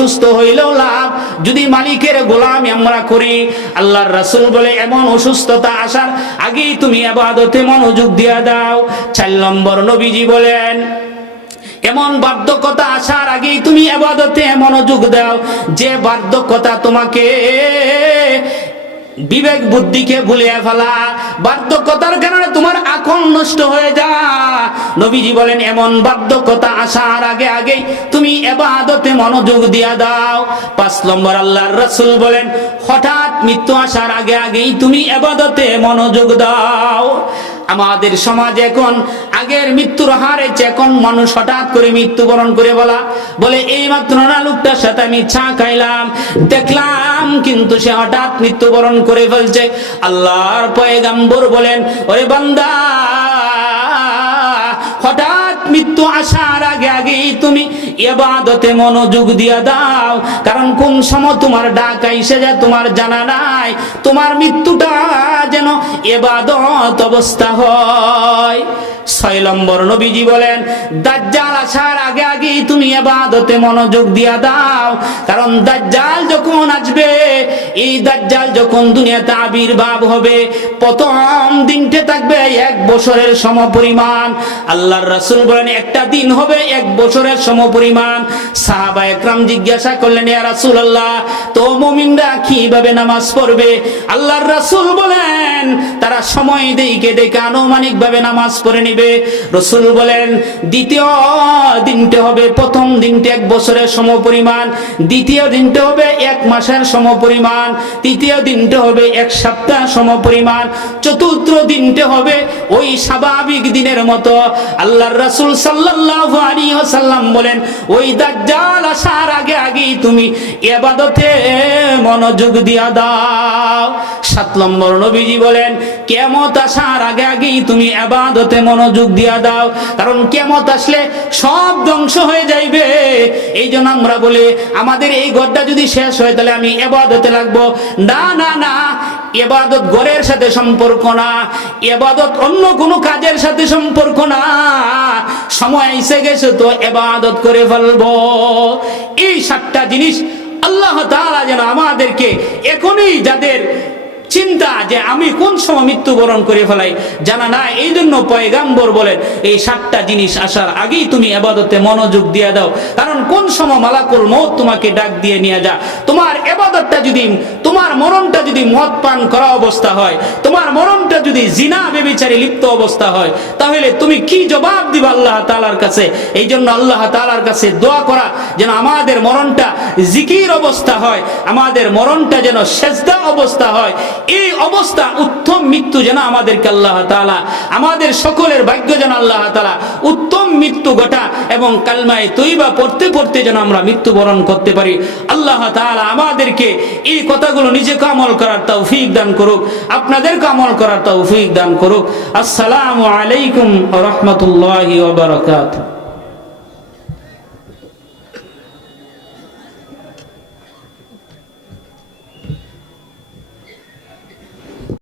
অসুস্থ হইলেও লাভ যদি মালিকের গোলামি আমরা করি। আল্লাহর রাসূল বলে এমন অসুস্থতা আসার আগেই তুমি ইবাদতে মনোযোগ দিয়া দাও। 4 নম্বর নবীজি বলেন এমন বার্ধক্যতা আসার আগেই তুমি ইবাদতে মনোযোগ দাও যে বার্ধক্যতা তোমাকে বিবেক বুদ্ধিকে ভুলিয়ে ফেলা, বার্ধক্যতার কারণে তোমার আকল নষ্ট হয়ে যায়। নবীজি বলেন এমন বার্ধক্যতা আসার আগে আগেই তুমি ইবাদতে মনোযোগ দিয়া দাও। 5 নম্বর আল্লাহর রাসূল বলেন হঠাৎ মৃত্যু আসার আগে আগেই তুমি ইবাদতে মনোযোগ দাও। আমাদের সমাজে এখন আগের মৃত্যুর হারে এখন মানুষ হঠাৎ করে মৃত্যুবরণ করে বলে এই মাত্র না লোকটার সাথে আমি চা খাইলাম দেখলাম কিন্তু সে হঠাৎ মৃত্যুবরণ করে ফেলছে। আল্লাহর পয়গম্বর বলেন ওরে বান্দা হঠাৎ মৃত্যু আসার আগে আগেই তুমি ইবাদতে মনোযোগ দিয়া দাও, কারণ কোন সময় তোমার ডাক আইসে যায় তোমার জানা নাই। তোমার মৃত্যুটা যেন ইবাদত অবস্থা হয়। 6 নম্বর নবীজি বলেন দাজ্জাল আসার আগে আগেই তুমি ইবাদতে মনোযোগ দিয়া দাও, কারণ দাজ্জাল যখন আসবে, এই দাজ্জাল যখন দুনিয়াতে আবির্ভাব হবে প্রথম দিনটা থাকবে 1 বছরের সমপরিমাণ। আল্লাহর রাসূল বলেন একটা দিন হবে 1 বছরের সমপরিমাণ। সাহাবায়ে কেরাম জিজ্ঞাসা করলেন ইয়া রাসূলুল্লাহ তো মুমিনরা কিভাবে নামাজ পড়বে? আল্লাহর রাসূল বলেন তারা সময় দেখে আনুমানিক ভাবে নামাজ পড়ে নিবে। রাসূল বলেন দ্বিতীয় দিনটা হবে, প্রথম দিনটা 1 বছরের সমপরিমাণ, দ্বিতীয় দিনটা হবে 1 মাসের সমপরিমাণ, তৃতীয় দিনটা হবে 1 সপ্তাহ সমপরিমাণ, চতুর্থ দিনটা হবে ওই স্বাভাবিক দিনের মতো। আল্লাহর রাসূল সাল্লাল্লাহু আলাইহি ওয়াসাল্লাম বলেন ওই দাজ্জাল আসার আগে আগেই তুমি ইবাদতে মনোযোগ দিয়া দাও। 7 নম্বর নবীজি বলেন কিয়ামত আসার আগে আগেই তুমি ইবাদতে মনোযোগ দিয়া দাও, কারণ কিয়ামত আসলে সব ধ্বংস হয়ে যাইবে। এই জন্য আমরা বলি আমাদের এই ঘরটা যদি শেষ হয় তাহলে আমি ইবাদতে লাগবো। না না না, ইবাদত ঘরের সাথে সম্পর্ক না, ইবাদত অন্য কোনো কাজের সাথে সম্পর্ক না। সময় এসে গেছে তো ইবাদত করে ফেলবো। এই 7টা জিনিস আল্লাহ তাআলা যেন আমাদেরকে এখনই যাদের চিন্তা যে আমি কোন সময় মৃত্যুবরণ করে ফেলাই জানা না, এই জন্য পয়গম্বর বলেন এই 7টা জিনিস আসার আগেই তুমি ইবাদতে মনোযোগ দিয়ে দাও, কারণ কোন সময় মালাকুল মউত তোমাকে ডাক দিয়ে নিয়ে যা। তোমার ইবাদতটা যদি, তোমার মরণটা যদি মদ পান করা অবস্থা হয়, তোমার মরণটা যদি জিনা ব্যভিচারে লিপ্ত অবস্থা হয়, তাহলে তুমি কি জবাব দিবা আল্লাহ তাআলার কাছে? এই জন্য আল্লাহ তাআলার কাছে দোয়া করা যেন আমাদের মরণটা জিকির অবস্থা হয়, আমাদের মরণটা যেন সেজদা অবস্থা হয়। এই অবস্থা উত্তম মৃত্যু যেন আমাদেরকে আল্লাহ তাআলা, আমাদের সকলের ভাগ্য যেন আল্লাহ তাআলা উত্তম মৃত্যু ঘটা এবং কালমায়ে তয়্যিবা পড়তে পড়তে যেন আমরা মৃত্যুবরণ করতে পারি। আল্লাহ তাআলা আমাদেরকে এই কথাগুলো নিজেকে আমল করার তৌফিক দান করুক, আপনাদেরকে আমল করার তৌফিক দান করুক। আসসালামু আলাইকুম ওয়া রাহমাতুল্লাহি ওয়া বারাকাতুহু।